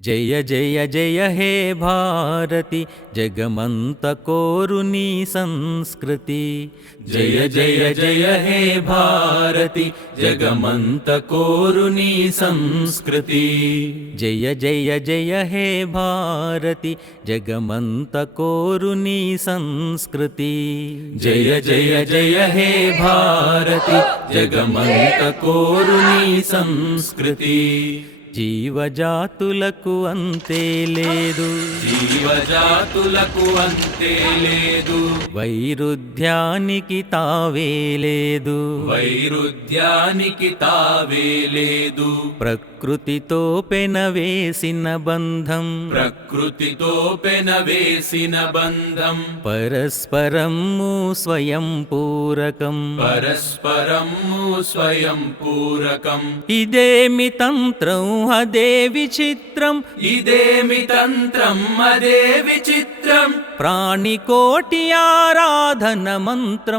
జయ జయ జయ హే భారతి జగమంత కోరుని సంస్కృతి జయ జయ జయ హే భారతి జగమంత కోరుని సంస్కృతి జయ జయ జయ హే భారతి జగమంత కోరుని సంస్కృతి జయ జయ జయ హే భారతి జగమంత కోరుని సంస్కృతి జీవజాతులకు అంతే లేదు జీవజాతులకు అంతే లేదు వైరుధ్యానికి తావే లేదు వైరుధ్యానికి తావే లేదు ప్రకృతితో పెనవేసిన బంధం ప్రకృతితో పెనవేసిన బంధం పరస్పరము స్వయం పూరకం పరస్పరము స్వయం పూరకం ఇదేమి తంత్రం అదే విచిత్రం ఇదేమి తంత్రం అదే విచిత్రం ప్రాణికోటి ఆరాధన మంత్రం